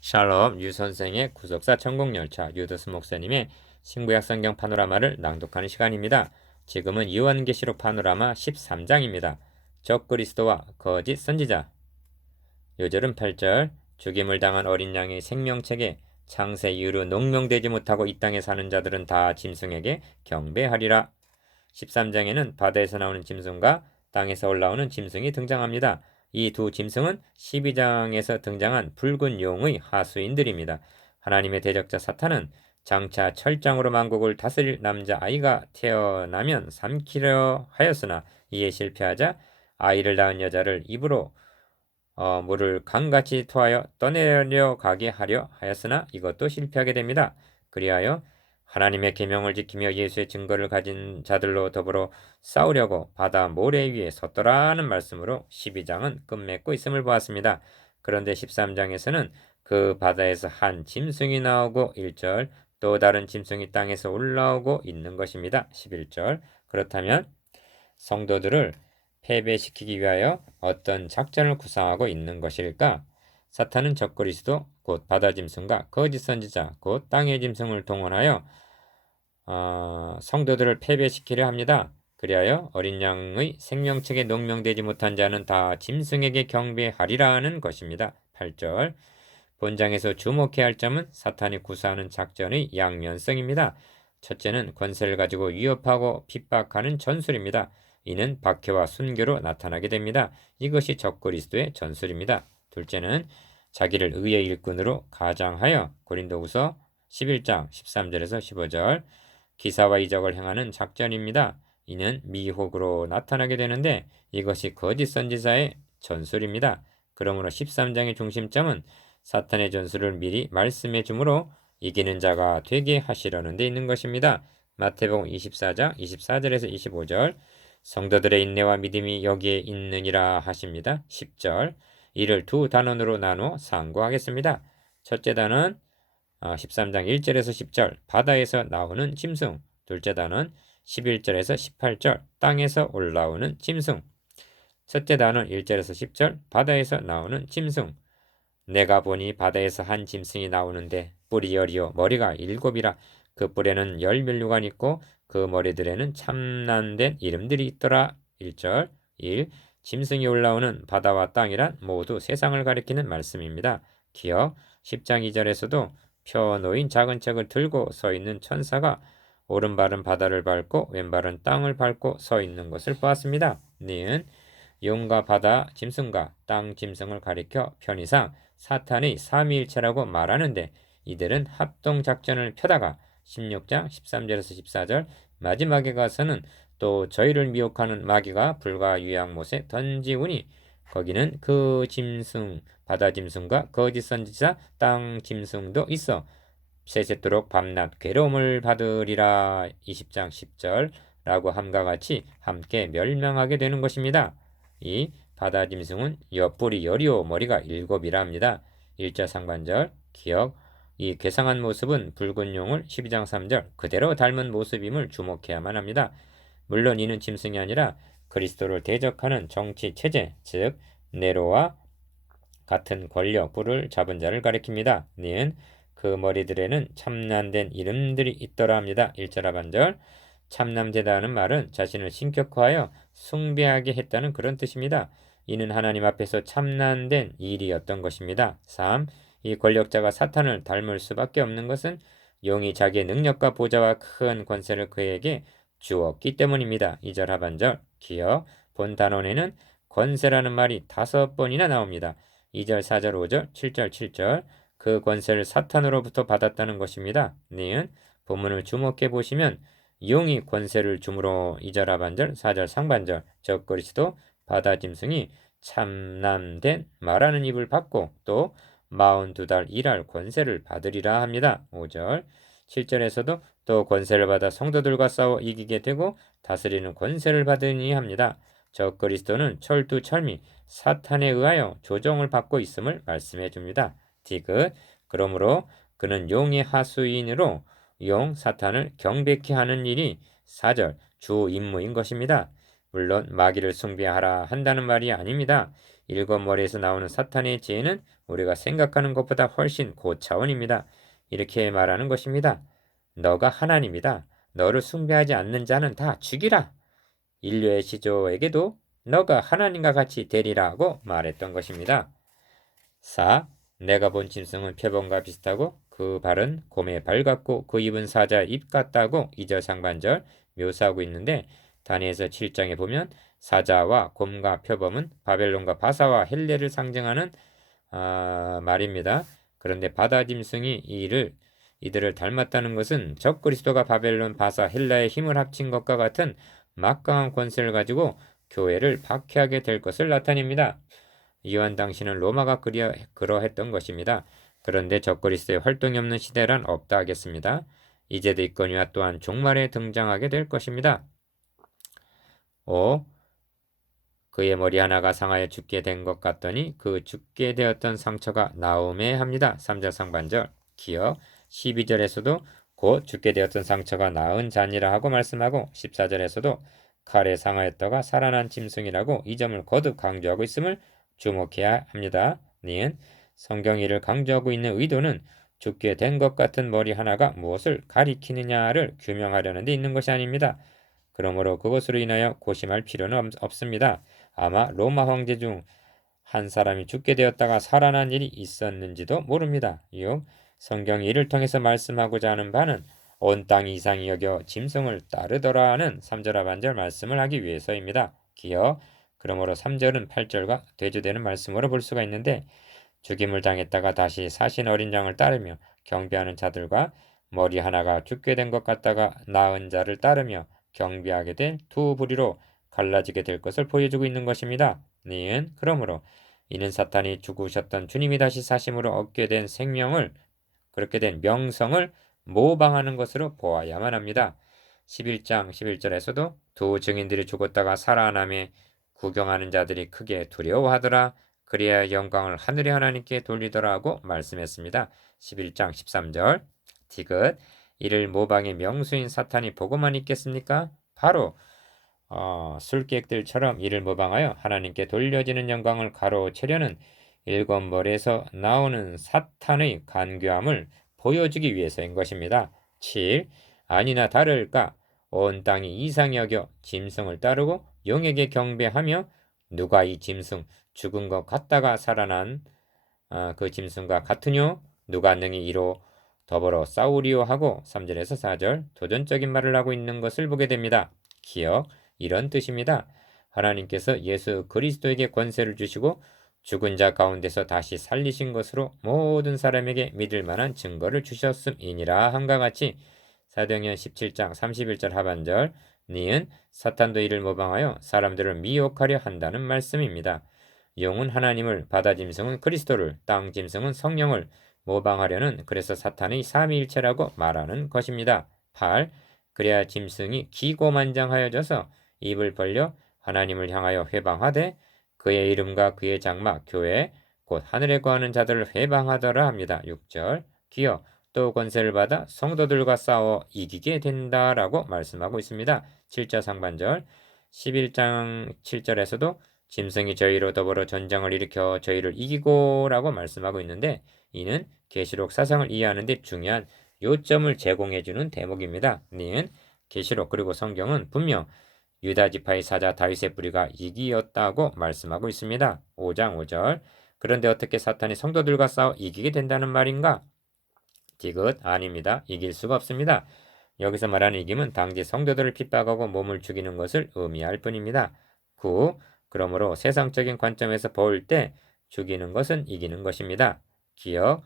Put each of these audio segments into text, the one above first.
샬롬 유 선생의 구속사 천국열차 유도스 목사님의 신구약 성경 파노라마를 낭독하는 시간입니다. 지금은 요한계시록 파노라마 13장입니다. 적그리스도와 거짓 선지자. 요절은 8절 죽임을 당한 어린 양의 생명책에 창세 이후로 농명되지 못하고 이 땅에 사는 자들은 다 짐승에게 경배하리라. 13장에는 바다에서 나오는 짐승과 땅에서 올라오는 짐승이 등장합니다. 이 두 짐승은 12장에서 등장한 붉은 용의 하수인들입니다. 하나님의 대적자 사탄은 장차 철장으로 만국을 다스릴 남자아이가 태어나면 삼키려 하였으나 이에 실패하자 아이를 낳은 여자를 입으로 물을 강같이 토하여 떠내려 가게 하려 하였으나 이것도 실패하게 됩니다. 그리하여 하나님의 계명을 지키며 예수의 증거를 가진 자들로 더불어 싸우려고 바다 모래 위에 섰더라는 말씀으로 12장은 끝맺고 있음을 보았습니다. 그런데 13장에서는 그 바다에서 한 짐승이 나오고 1절 또 다른 짐승이 땅에서 올라오고 있는 것입니다. 11절 그렇다면 성도들을 패배시키기 위하여 어떤 작전을 구상하고 있는 것일까? 사탄은 적그리스도 곧 바다 짐승과 거짓 선지자 곧 땅의 짐승을 동원하여 성도들을 패배시키려 합니다. 그리하여 어린 양의 생명책에 농명되지 못한 자는 다 짐승에게 경배하리라는 것입니다. 8절 본장에서 주목해야 할 점은 사탄이 구사하는 작전의 양면성입니다. 첫째는 권세를 가지고 위협하고 핍박하는 전술입니다. 이는 박해와 순교로 나타나게 됩니다. 이것이 적그리스도의 전술입니다. 둘째는 자기를 의의 일꾼으로 가장하여 고린도후서 11장 13절에서 15절 기사와 이적을 행하는 작전입니다. 이는 미혹으로 나타나게 되는데 이것이 거짓 선지자의 전술입니다. 그러므로 13장의 중심점은 사탄의 전술을 미리 말씀해 주므로 이기는 자가 되게 하시려는 데 있는 것입니다. 마태복음 24장 24절에서 25절 성도들의 인내와 믿음이 여기에 있느니라 하십니다. 10절 이를 두 단원으로 나누어 상고하겠습니다. 첫째 단원 13장 1절에서 10절 바다에서 나오는 짐승 둘째 단원 11절에서 18절 땅에서 올라오는 짐승 첫째 단원 1절에서 10절 바다에서 나오는 짐승 내가 보니 바다에서 한 짐승이 나오는데 뿔이 10이요 머리가 7이라 그 뿔에는 10면류관 있고 그 머리들에는 참난된 이름들이 있더라. 1절 1. 짐승이 올라오는 바다와 땅이란 모두 세상을 가리키는 말씀입니다. 기억 10장 2절에서도 펴놓인 작은 책을 들고 서 있는 천사가 오른발은 바다를 밟고 왼발은 땅을 밟고 서 있는 것을 보았습니다. 니은 용과 바다 짐승과 땅 짐승을 가리켜 편의상 사탄의 삼위일체라고 말하는데 이들은 합동작전을 펴다가 16장 13절에서 14절 마지막에 가서는 또 저희를 미혹하는 마귀가 불과 유양못에 던지우니 거기는 그 짐승 바다 짐승과 거짓 선지자 땅 짐승도 있어 세세토록 밤낮 괴로움을 받으리라 20장 10절 라고 함과 같이 함께 멸망하게 되는 것입니다. 이 바다 짐승은 옆뿔이 10이요 머리가 7이라 합니다. 1절 상반절 기억 이 괴상한 모습은 붉은 용을 12장 3절 그대로 닮은 모습임을 주목해야만 합니다. 물론 이는 짐승이 아니라 그리스도를 대적하는 정치 체제 즉 네로와 같은 권력 뿔을 잡은 자를 가리킵니다. 니은 그 머리들에는 참남된 이름들이 있더라 합니다. 1절 하반절 참남되다는 말은 자신을 신격화하여 숭배하게 했다는 그런 뜻입니다. 이는 하나님 앞에서 참남된 일이었던 것입니다. 3. 이 권력자가 사탄을 닮을 수밖에 없는 것은 용이 자기의 능력과 보좌와 큰 권세를 그에게 주었기 때문입니다. 2절 하반절 기억 본 단원에는 권세라는 말이 5번이나 나옵니다. 2절 4절 5절 7절 7절 그 권세를 사탄으로부터 받았다는 것입니다. 니은 본문을 주목해 보시면 용이 권세를 주므로 2절 하반절 4절 상반절 적 그리스도 바다 짐승이 참남된 말하는 입을 받고 또 42달 일할 권세를 받으리라 합니다. 5절 7절에서도 또 권세를 받아 성도들과 싸워 이기게 되고 다스리는 권세를 받으니 합니다. 적 그리스도는 철두철미 사탄에 의하여 조종을 받고 있음을 말씀해 줍니다. 디귿 그러므로 그는 용의 하수인으로 용 사탄을 경배케 하는 일이 4절 주 임무인 것입니다. 물론 마귀를 숭배하라 한다는 말이 아닙니다. 일곱 머리에서 나오는 사탄의 지혜는 우리가 생각하는 것보다 훨씬 고차원입니다. 이렇게 말하는 것입니다. 너가 하나님이다. 너를 숭배하지 않는 자는 다 죽이라. 인류의 시조에게도 너가 하나님과 같이 되리라고 말했던 것입니다. 4. 내가 본 짐승은 표범과 비슷하고 그 발은 곰의 발 같고 그 입은 사자의 입 같다고 2절 상반절 묘사하고 있는데 다니엘서 7장에 보면 사자와 곰과 표범은 바벨론과 바사와 헬레를 상징하는 말입니다. 그런데 바다 짐승이 이들을 닮았다는 것은 적그리스도가 바벨론, 바사, 헬라의 힘을 합친 것과 같은 막강한 권세를 가지고 교회를 박해하게 될 것을 나타냅니다. 이완 당시는 로마가 그러했던 것입니다. 그런데 적그리스도의 활동이 없는 시대란 없다 하겠습니다. 이제도 이건희와 또한 종말에 등장하게 될 것입니다. 5. 그의 머리 하나가 상하여 죽게 된 것 같더니 그 죽게 되었던 상처가 나음에 합니다. 3절 상반절 기억 12절에서도 곧 죽게 되었던 상처가 나은 잔이라 하고 말씀하고 14절에서도 칼에 상하였다가 살아난 짐승이라고 이 점을 거듭 강조하고 있음을 주목해야 합니다. 니은 성경이 이를 강조하고 있는 의도는 죽게 된 것 같은 머리 하나가 무엇을 가리키느냐를 규명하려는 데 있는 것이 아닙니다. 그러므로 그것으로 인하여 고심할 필요는 없습니다. 아마 로마 황제 중 한 사람이 죽게 되었다가 살아난 일이 있었는지도 모릅니다. 6. 성경이 이를 통해서 말씀하고자 하는 바는 온 땅이 이상히 여겨 짐승을 따르더라 하는 3절 하반절 말씀을 하기 위해서입니다. 기억. 그러므로 3절은 8절과 대조되는 말씀으로 볼 수가 있는데 죽임을 당했다가 다시 사신 어린 양을 따르며 경배하는 자들과 머리 하나가 죽게 된 것 같다가 나은 자를 따르며 경배하게 된 두 부류로 갈라지게 될 것을 보여주고 있는 것입니다. 니은 그러므로 이는 사탄이 죽으셨던 주님이 다시 사심으로 얻게 된 생명을 그렇게 된 명성을 모방하는 것으로 보아야만 합니다. 11장 11절에서도 두 증인들이 죽었다가 살아남에 구경하는 자들이 크게 두려워하더라. 그리하여 영광을 하늘의 하나님께 돌리더라고 말씀했습니다. 11장 13절 디귿 이를 모방의 명수인 사탄이 보고만 있겠습니까? 바로 술객들처럼 이를 모방하여 하나님께 돌려지는 영광을 가로채려는 일곱 머리에서 나오는 사탄의 간교함을 보여주기 위해서인 것입니다. 7. 아니나 다를까 온 땅이 이상히 여겨 짐승을 따르고 용에게 경배하며 누가 이 짐승 죽은 것 같다가 살아난 그 짐승과 같으뇨 누가 능히 이로 더불어 싸우리오 하고 3절에서 4절 도전적인 말을 하고 있는 것을 보게 됩니다. 기억 이런 뜻입니다. 하나님께서 예수 그리스도에게 권세를 주시고 죽은 자 가운데서 다시 살리신 것으로 모든 사람에게 믿을 만한 증거를 주셨음이니라 함과 같이 사도행전 17장 31절 하반절 니은 사탄도 이를 모방하여 사람들을 미혹하려 한다는 말씀입니다. 용은 하나님을 바다 짐승은 그리스도를 땅 짐승은 성령을 모방하려는 그래서 사탄의 삼위일체라고 말하는 것입니다. 8. 그래야 짐승이 기고만장하여져서 입을 벌려 하나님을 향하여 회방하되 그의 이름과 그의 장막 교회 곧 하늘에 거하는 자들을 회방하더라 합니다. 6절 기어 또 권세를 받아 성도들과 싸워 이기게 된다라고 말씀하고 있습니다. 7절 상반절 11장 7절에서도 짐승이 저희로 더불어 전쟁을 일으켜 저희를 이기고라고 말씀하고 있는데 이는 계시록 사상을 이해하는 데 중요한 요점을 제공해주는 대목입니다. 니은 계시록 그리고 성경은 분명 유다 지파의 사자 다윗의 뿌리가 이기였다고 말씀하고 있습니다. 5장 5절 그런데 어떻게 사탄이 성도들과 싸워 이기게 된다는 말인가? 디귿 아닙니다. 이길 수가 없습니다. 여기서 말하는 이김은 당시 성도들을 핍박하고 몸을 죽이는 것을 의미할 뿐입니다. 9. 그러므로 세상적인 관점에서 볼 때 죽이는 것은 이기는 것입니다. 기억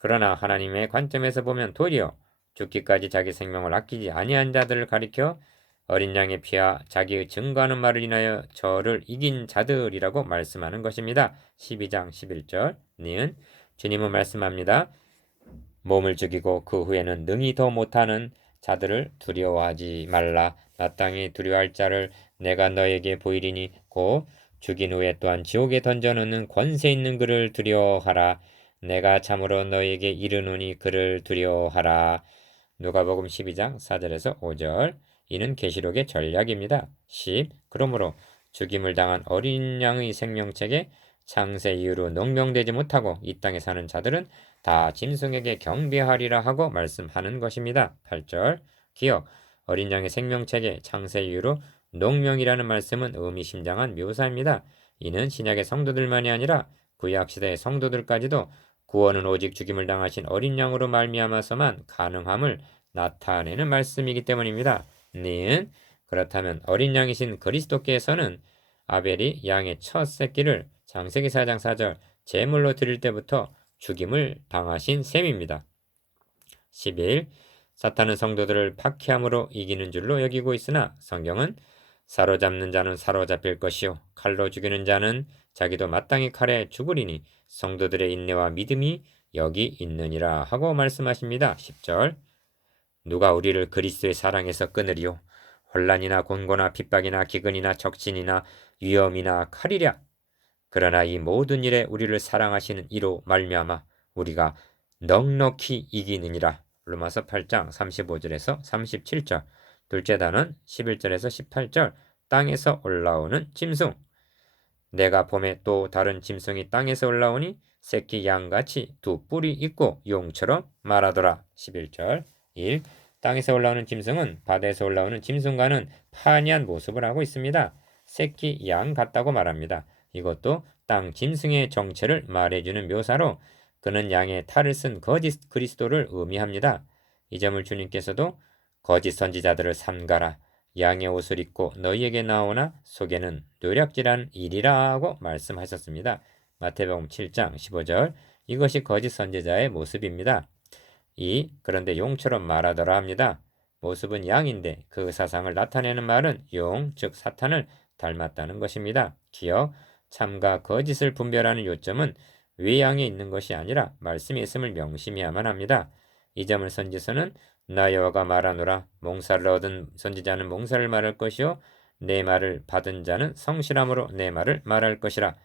그러나 하나님의 관점에서 보면 도리어 죽기까지 자기 생명을 아끼지 아니한 자들을 가리켜 어린 양의 피와 자기의 증거하는 말을 인하여 저를 이긴 자들이라고 말씀하는 것입니다. 12장 11절 니은 주님은 말씀합니다. 몸을 죽이고 그 후에는 능히 더 못하는 자들을 두려워하지 말라. 마땅히 두려워할 자를 내가 너에게 보이리니 곧 죽인 후에 또한 지옥에 던져놓는 권세 있는 그를 두려워하라. 내가 참으로 너에게 이르노니 그를 두려워하라. 누가복음 12장 4절에서 5절 이는 계시록의 전략입니다. 10. 그러므로 죽임을 당한 어린 양의 생명책에 창세 이후로 농명되지 못하고 이 땅에 사는 자들은 다 짐승에게 경배하리라 하고 말씀하는 것입니다. 8절 기억 어린 양의 생명책에 창세 이후로 농명이라는 말씀은 의미심장한 묘사입니다. 이는 신약의 성도들만이 아니라 구약시대의 성도들까지도 구원은 오직 죽임을 당하신 어린 양으로 말미암아서만 가능함을 나타내는 말씀이기 때문입니다. 는 그렇다면 어린 양이신 그리스도께서는 아벨이 양의 첫 새끼를 창세기 4장 4절 제물로 드릴 때부터 죽임을 당하신 셈입니다. 11. 사탄은 성도들을 박해함으로 이기는 줄로 여기고 있으나 성경은 사로잡는 자는 사로잡힐 것이요 칼로 죽이는 자는 자기도 마땅히 칼에 죽으리니 성도들의 인내와 믿음이 여기 있느니라 하고 말씀하십니다. 10절 누가 우리를 그리스도의 사랑에서 끊으리요 혼란이나 곤고나 핍박이나 기근이나 적신이나 위험이나 칼이랴 그러나 이 모든 일에 우리를 사랑하시는 이로 말미암아 우리가 넉넉히 이기느니라. 로마서 8장 35절에서 37절 둘째 단은 11절에서 18절 땅에서 올라오는 짐승 내가 봄에 또 다른 짐승이 땅에서 올라오니 새끼 양같이 두 뿔이 있고 용처럼 말하더라. 11절 1. 땅에서 올라오는 짐승은 바다에서 올라오는 짐승과는 판이한 모습을 하고 있습니다. 새끼 양 같다고 말합니다. 이것도 땅 짐승의 정체를 말해주는 묘사로 그는 양의 탈을 쓴 거짓 그리스도를 의미합니다. 이 점을 주님께서도 거짓 선지자들을 삼가라. 양의 옷을 입고 너희에게 나오나 속에는 노략질한 일이라고 말씀하셨습니다. 마태복음 7장 15절 이것이 거짓 선지자의 모습입니다. 2. 그런데 용처럼 말하더라 합니다. 모습은 양인데 그 사상을 나타내는 말은 용, 즉 사탄을 닮았다는 것입니다. 기억, 참과 거짓을 분별하는 요점은 외양에 있는 것이 아니라 말씀에 있음을 명심해야만 합니다. 이 점을 선지서는 나 여호와가 말하노라 몽사를 얻은 선지자는 몽사를 말할 것이요 내 말을 받은 자는 성실함으로 내 말을 말할 것이라.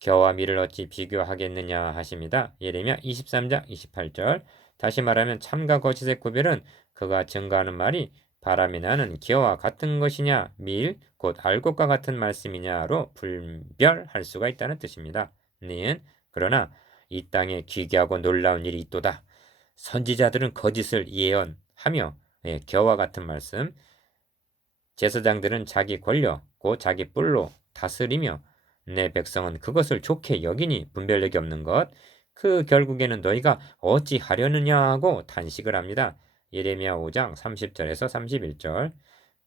겨와 밀을 어찌 비교하겠느냐 하십니다. 예레미야 23장 28절 다시 말하면 참과 거짓의 구별은 그가 증거하는 말이 바람이 나는 기어와 같은 것이냐 밀, 곧 알곡과 같은 말씀이냐로 분별할 수가 있다는 뜻입니다. 는 그러나 이 땅에 기괴하고 놀라운 일이 있도다. 선지자들은 거짓을 예언하며 겨와 같은 말씀 제사장들은 자기 권력 곧 자기 뿔로 다스리며 내 백성은 그것을 좋게 여기니 분별력이 없는 것 그 결국에는 너희가 어찌 하려느냐고 탄식을 합니다. 예레미야 5장 30절에서 31절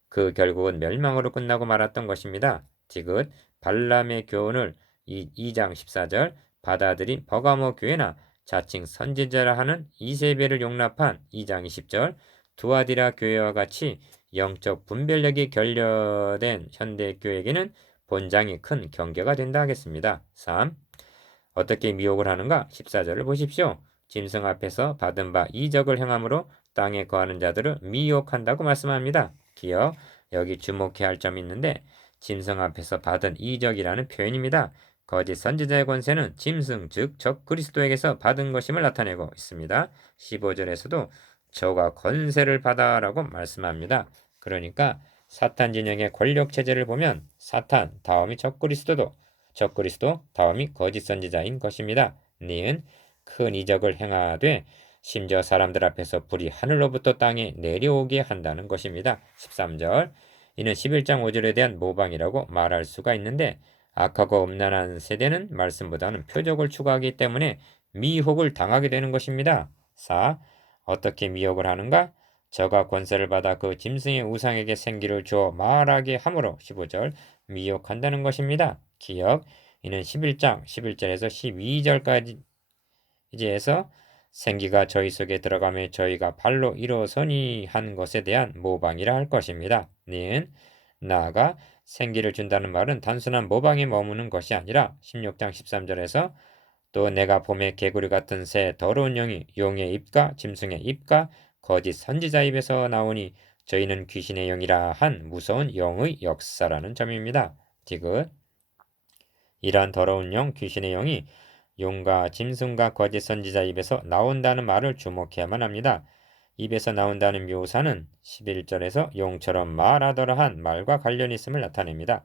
그 결국은 멸망으로 끝나고 말았던 것입니다. 디귿 발람의 교훈을 2장 14절 받아들인 버가모 교회나 자칭 선지자라 하는 이세벨을 용납한 2장 20절 두아디라 교회와 같이 영적 분별력이 결여된 현대교회에게는 본장이 큰 경계가 된다 하겠습니다. 3. 어떻게 미혹을 하는가? 14절을 보십시오. 짐승 앞에서 받은 바 이적을 행함으로 땅에 거하는 자들을 미혹한다고 말씀합니다. 기억, 여기 주목해야 할 점이 있는데 짐승 앞에서 받은 이적이라는 표현입니다. 거짓 선지자의 권세는 짐승 즉 적 그리스도에게서 받은 것임을 나타내고 있습니다. 15절에서도 저가 권세를 받아라고 말씀합니다. 그러니까 사탄 진영의 권력 체제를 보면 사탄 다음이 적 그리스도 다음이 거짓 선지자인 것입니다. 니은 큰 이적을 행하되 심지어 사람들 앞에서 불이 하늘로부터 땅에 내려오게 한다는 것입니다. 13절 이는 11장 5절에 대한 모방이라고 말할 수가 있는데 악하고 음란한 세대는 말씀보다는 표적을 추구하기 때문에 미혹을 당하게 되는 것입니다. 4. 어떻게 미혹을 하는가? 저가 권세를 받아 그 짐승의 우상에게 생기를 주어 말하게 함으로 15절 미혹한다는 것입니다. 기억 이는 11장 11절에서 12절까지 이제에서 생기가 저희 속에 들어가며 저희가 발로 일어서니 한 것에 대한 모방이라 할 것입니다. 는 나아가 생기를 준다는 말은 단순한 모방에 머무는 것이 아니라 16장 13절에서 또 내가 봄에 개구리 같은 새 더러운 영이 용의 입과 짐승의 입과 거짓 선지자 입에서 나오니 저희는 귀신의 영이라 한 무서운 영의 역사라는 점입니다. 디귿 이러한 더러운 영 귀신의 영이 용과 짐승과 거짓 선지자 입에서 나온다는 말을 주목해야만 합니다. 입에서 나온다는 묘사는 11절에서 용처럼 말하더라 한 말과 관련이 있음을 나타냅니다.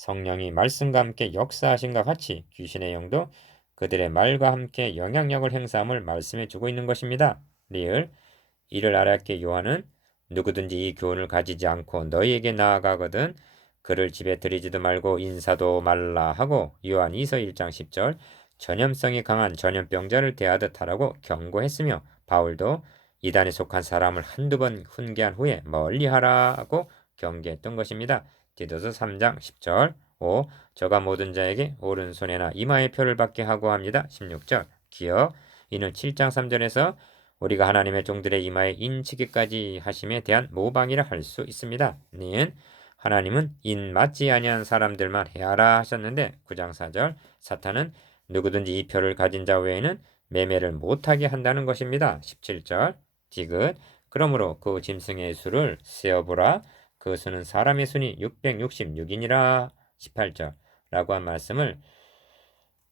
성령이 말씀과 함께 역사하신과 같이 귀신의 영도 그들의 말과 함께 영향력을 행사함을 말씀해 주고 있는 것입니다. 리을 이를 알았기에 요한은 누구든지 이 교훈을 가지지 않고 너희에게 나아가거든 그를 집에 들이지도 말고 인사도 말라 하고 요한 2서 1장 10절 전염성이 강한 전염병자를 대하듯 하라고 경고했으며 바울도 이단에 속한 사람을 한두 번 훈계한 후에 멀리하라고 경계했던 것입니다. 디도서 3장 10절 5. 저가 모든 자에게 오른손에나 이마에 표를 받게 하고 합니다. 16절 기억 이는 7장 3절에서 우리가 하나님의 종들의 이마에 인치기까지 하심에 대한 모방이라 할 수 있습니다. 니은 하나님은 인 맞지 아니한 사람들만 해하라 하셨는데 9장 4절 사탄은 누구든지 이 표를 가진 자 외에는 매매를 못하게 한다는 것입니다. 17절 디귿 그러므로 그 짐승의 수를 세어보라 그 수는 사람의 수니 666이니라 18절 라고 한 말씀을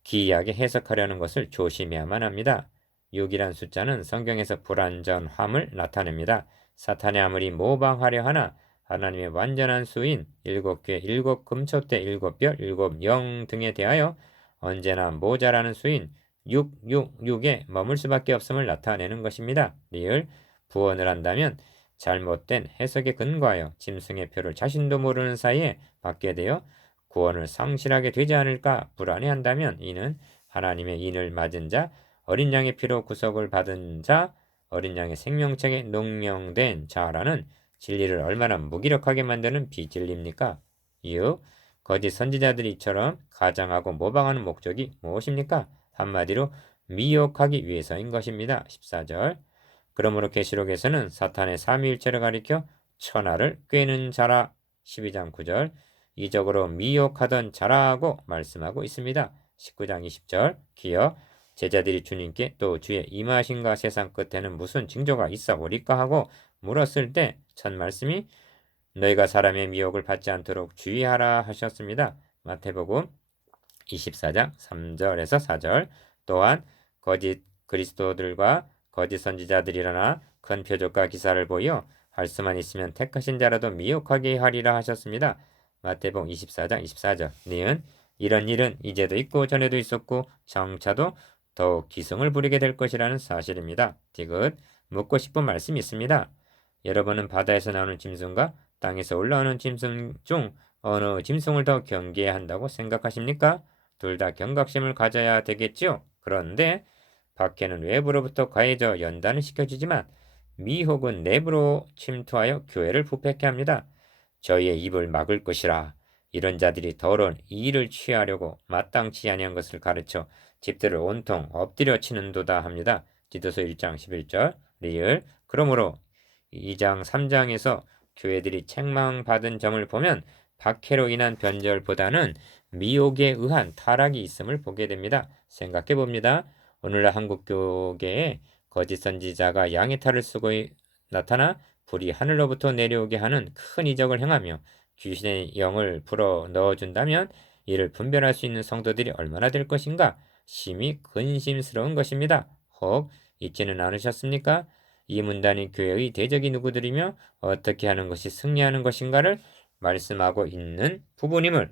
기이하게 해석하려는 것을 조심해야만 합니다. 6이란 숫자는 성경에서 불완전함을 나타냅니다. 사탄이 아무리 모방하려 하나 하나님의 완전한 수인 7개, 7금초대, 7별, 7영 등에 대하여 언제나 모자라는 수인 666에 머물 수밖에 없음을 나타내는 것입니다. 리을 부언을 한다면 잘못된 해석에 근거하여 짐승의 표를 자신도 모르는 사이에 받게 되어 구원을 상실하게 되지 않을까 불안해한다면 이는 하나님의 인을 맞은 자, 어린 양의 피로 구속을 받은 자, 어린 양의 생명책에 농명된 자라는 진리를 얼마나 무기력하게 만드는 비진리입니까? 이후 거짓 선지자들이 이처럼 가장하고 모방하는 목적이 무엇입니까? 한마디로 미혹하기 위해서인 것입니다. 14절 그러므로 계시록에서는 사탄의 삼위일체를 가리켜 천하를 꿰는 자라 12장 9절 이적으로 미혹하던 자라고 말씀하고 있습니다. 19장 20절 기어 제자들이 주님께 또 주의 임하신가 세상 끝에는 무슨 징조가 있어 오리까 하고 물었을 때 첫 말씀이 너희가 사람의 미혹을 받지 않도록 주의하라 하셨습니다. 마태복음 24장 3절에서 4절 또한 거짓 그리스도들과 거짓 선지자들이라나 큰 표적과 기사를 보여 할 수만 있으면 택하신 자라도 미혹하게 하리라 하셨습니다. 마태복음 24장 24절 니은 이런 일은 이제도 있고 전에도 있었고 장차도 더욱 기승을 부리게 될 것이라는 사실입니다. 디귿 묻고 싶은 말씀이 있습니다. 여러분은 바다에서 나오는 짐승과 땅에서 올라오는 짐승 중 어느 짐승을 더 경계해야 한다고 생각하십니까? 둘 다 경각심을 가져야 되겠죠? 그런데 박해는 외부로부터 가해져 연단을 시켜주지만 미혹은 내부로 침투하여 교회를 부패케 합니다. 저희의 입을 막을 것이라 이런 자들이 더러운 이의를 취하려고 마땅치 아니한 것을 가르쳐 집들을 온통 엎드려 치는도다 합니다. 디도서 1장 11절 리을 그러므로 2장 3장에서 교회들이 책망받은 점을 보면 박해로 인한 변절보다는 미혹에 의한 타락이 있음을 보게 됩니다. 생각해 봅니다. 오늘날 한국 교계에 거짓 선지자가 양의 탈을 쓰고 나타나 불이 하늘로부터 내려오게 하는 큰 이적을 행하며 귀신의 영을 불어 넣어준다면 이를 분별할 수 있는 성도들이 얼마나 될 것인가 심히 근심스러운 것입니다. 혹 잊지는 않으셨습니까? 이 문단이 교회의 대적이 누구들이며 어떻게 하는 것이 승리하는 것인가를 말씀하고 있는 부분임을